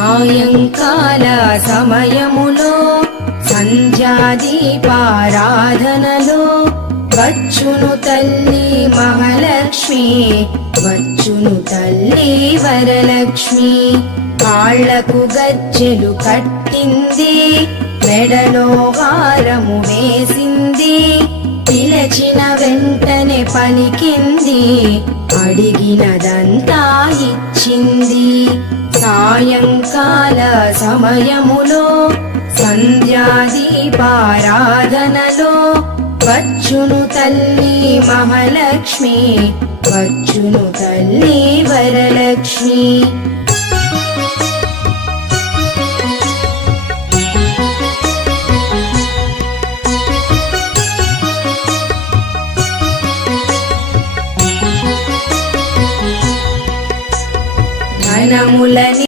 సాయంకాల సమయములో సంధ్యాదీపారాధనలో వచ్చును తల్లి మహాలక్ష్మి, వచ్చును తల్లి వరలక్ష్మి. కాళ్లకు గజ్జెలు కట్టింది, మెడలో హారము వేసింది, పిలచిన వెంటనే పలికింది, అడిగినదంతా ఇచ్చింది. సాయంకాల సమయములో సంధ్యాదీపారాధనలో వచ్చును తల్లి మహాలక్ష్మి, వచ్చును తల్లి వరలక్ష్మి. ధనములని